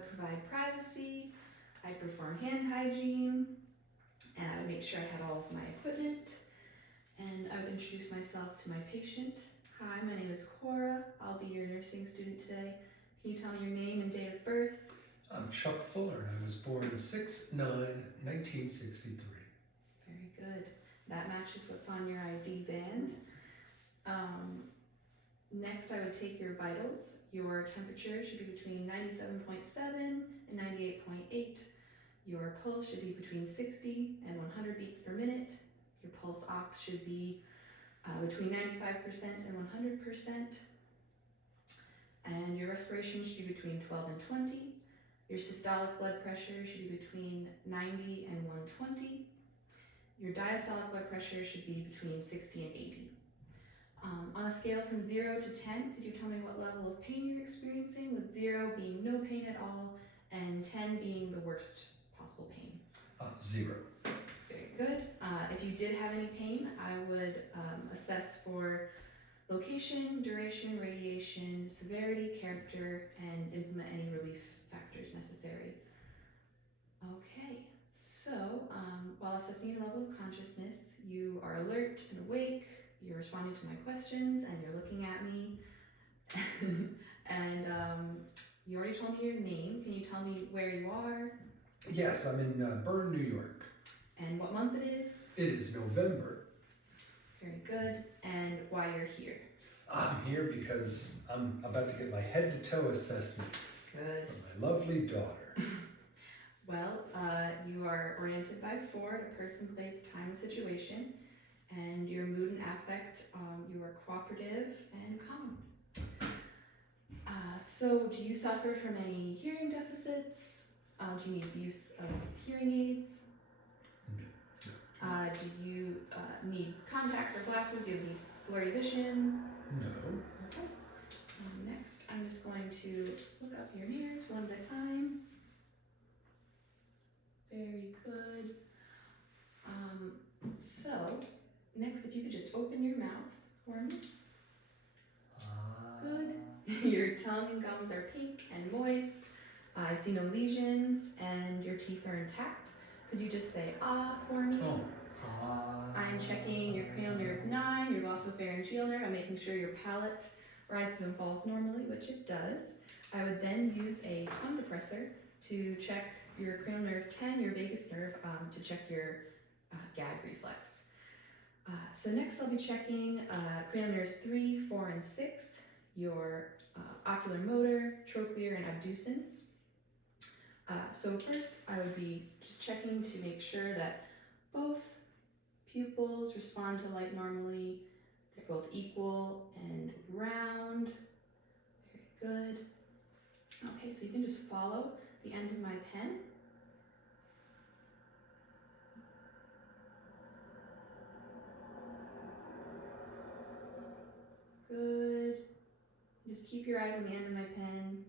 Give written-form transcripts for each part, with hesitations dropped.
would provide privacy, I'd perform hand hygiene, and I would make sure I had all of my equipment, and I would introduce myself to my patient. Hi, my name is Cora. I'll be your nursing student today. Can you tell me your name and date of birth? I'm Chuck Fuller. I was born 6/9/1963. Very good. That matches what's on your ID band. Next, I would take your vitals. Your temperature should be between 97.7 and 98.8. Your pulse should be between 60 and 100 beats per minute. Your pulse ox should be between 95% and 100%. And your respiration should be between 12 and 20. Your systolic blood pressure should be between 90 and 120. Your diastolic blood pressure should be between 60 and 80. On a scale from 0 to 10, could you tell me what level of pain you're experiencing, with 0 being no pain at all and 10 being the worst possible pain? 0. Very good. If you did have any pain, I would assess for location, duration, radiation, severity, character, and implement any relief factors necessary. Okay, so while assessing your level of consciousness, you are alert and awake, you're responding to my questions, and you're looking at me. And you already told me your name. Can you tell me where you are? Yes, I'm in Bern, New York. And what month it is? It is November. Very good. And why you're here? I'm here because I'm about to get my head-to-toe assessment Good. from my lovely daughter. Well, you are oriented by 4 to person, place, time, and situation. And your mood and affect, you are cooperative and calm. So do you suffer from any hearing deficits? Do you need the use of hearing aids? Do you need contacts or glasses? Do you have any blurry vision? No. Okay. Next, I'm just going to look up your ears one at a time. Very good. So, next, if you could just open your mouth for me. Good. Your tongue and gums are pink and moist. I see no lesions, and your teeth are intact. Could you just say ah for me? Oh. I'm checking your cranial nerve 9, your glossopharyngeal nerve. I'm making sure your palate rises and falls normally, which it does. I would then use a tongue depressor to check your cranial nerve 10, your vagus nerve, to check your gag reflex. So next I'll be checking cranial nerves 3, 4, and 6, your ocular motor, trochlear, and abducens. So first I would be just checking to make sure that both pupils respond to light normally. They're both equal and round. Very good. Okay, so you can just follow the end of my pen. Good. Just keep your eyes on the end of my pen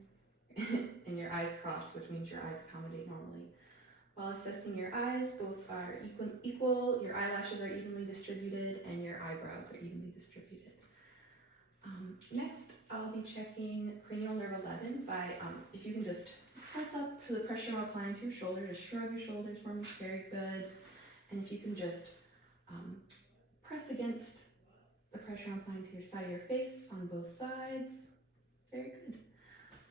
and your eyes crossed, which means your eyes accommodate normally. While assessing your eyes, both are equal, your eyelashes are evenly distributed, and your eyebrows are evenly distributed. Next, I'll be checking cranial nerve 11 by, if you can just press up for the pressure I'm applying to your shoulder, just shrug your shoulders for me, very good. And if you can just press against the pressure I'm applying to your side of your face on both sides, very good.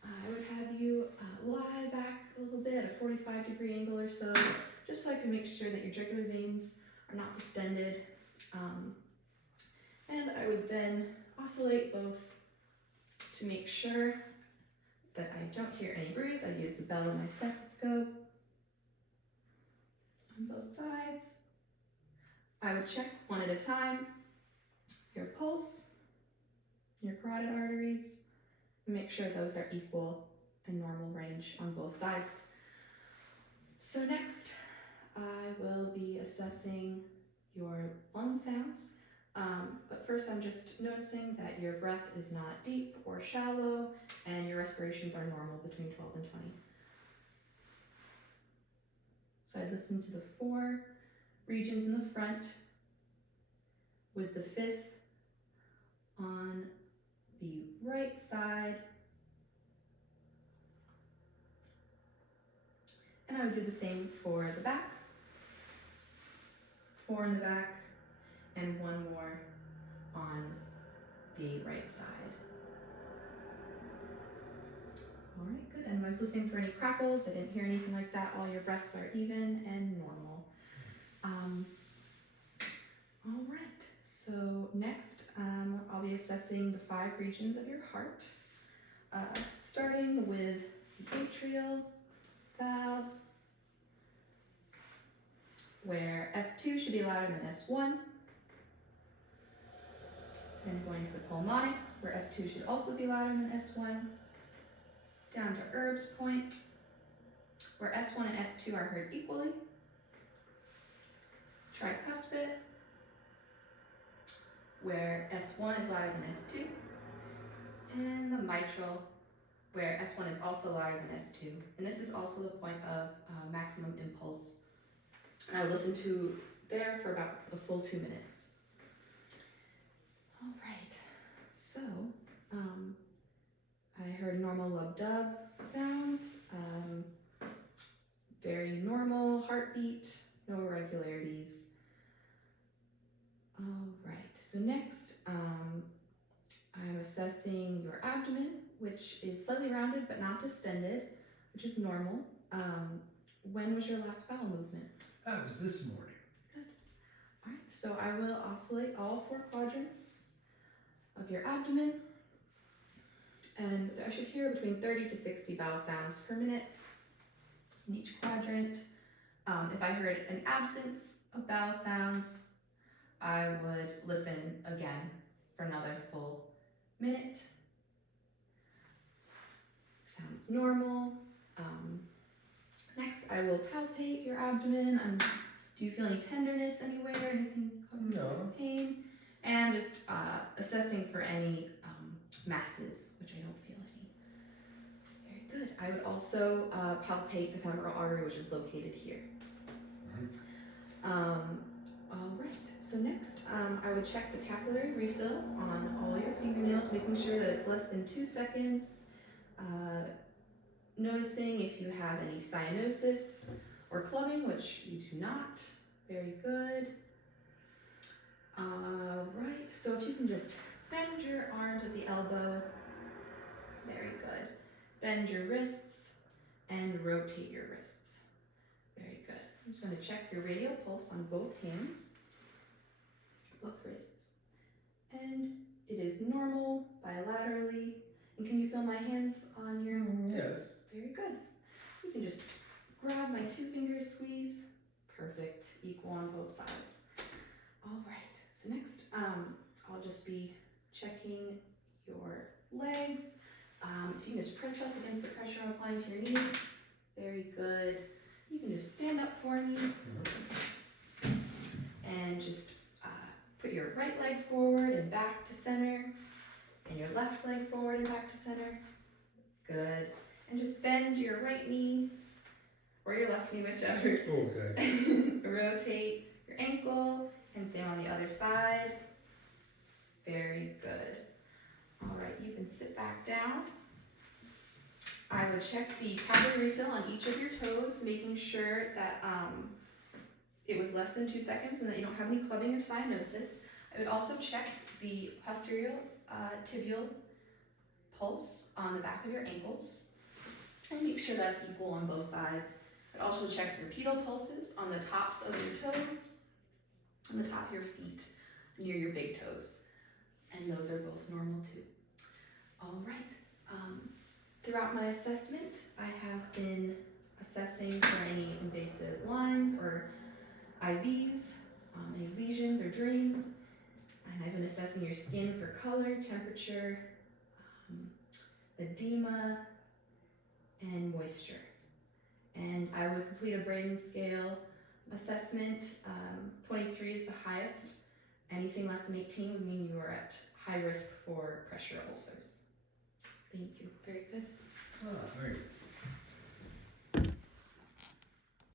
I would have you lie back a little bit at a 45-degree angle or so, just so I can make sure that your jugular veins are not distended. And I would then oscillate both to make sure that I don't hear any breeze. I use the bell of my stethoscope on both sides. I would check one at a time your pulse, your carotid arteries, and make sure those are equal and normal range on both sides. So next, I will be assessing your lung sounds. But first I'm just noticing that your breath is not deep or shallow, and your respirations are normal between 12 and 20. So I listen to the 4 regions in the front, with the 5th on the right side, And I would do the same for the back. 4 in the back, and 1 more on the right side. All right, good. And I was listening for any crackles. I didn't hear anything like that. All your breaths are even and normal. All right, so next I'll be assessing the 5 regions of your heart, starting with the atrial valve, where S2 should be louder than S1. Then going to the pulmonic, where S2 should also be louder than S1. Down to Erb's point, where S1 and S2 are heard equally. Tricuspid, where S1 is louder than S2. And the mitral, where S1 is also louder than S2. And this is also the point of maximum impulse. And I will listen to there for about the full 2 minutes. All right, so I heard normal lub-dub sounds, very normal heartbeat, no irregularities. All right, so next I'm assessing your abdomen, which is slightly rounded but not distended, which is normal. When was your last bowel movement? That was this morning. Good. All right, so I will oscillate all 4 quadrants of your abdomen, and I should hear between 30 to 60 bowel sounds per minute in each quadrant. If I heard an absence of bowel sounds, I would listen again for another full minute. Sounds normal. Next, I will palpate your abdomen. Do you feel any tenderness anywhere? Anything causing No. pain? And just assessing for any masses, which I don't feel any. Very good. I would also palpate the femoral artery, which is located here. All right. So next, I would check the capillary refill on all your fingernails, making sure that it's less than 2 seconds. Noticing if you have any cyanosis or clubbing, which you do not. Very good. Right, so if you can just bend your arms at the elbow. Very good. Bend your wrists and rotate your wrists. Very good. I'm just going to check your radial pulse on both hands, both wrists. And it is normal bilaterally. And can you feel my hands on your wrists? Yes. Very good. You can just grab my 2 fingers, squeeze. Perfect. Equal on both sides. All right. So next, I'll just be checking your legs. If you can just press up against the pressure I'm applying to your knees. Very good. You can just stand up for me. And just put your right leg forward and back to center. And your left leg forward and back to center. Good. And just bend your right knee or your left knee, whichever. Okay. Rotate your ankle and same on the other side. Very good. All right, you can sit back down. I would check the capillary refill on each of your toes, making sure that it was less than 2 seconds and that you don't have any clubbing or cyanosis. I would also check the posterior tibial pulse on the back of your ankles and make sure that's equal on both sides. I'd also check your pedal pulses on the tops of your toes, on the top of your feet, near your big toes. And those are both normal too. All right. Throughout my assessment, I have been assessing for any invasive lines or IVs, any lesions or drains. And I've been assessing your skin for color, temperature, edema, and moisture. And I would complete a Braden scale assessment. 23 is the highest. Anything less than 18 would mean you are at high risk for pressure ulcers. Thank you. Very good. Ah,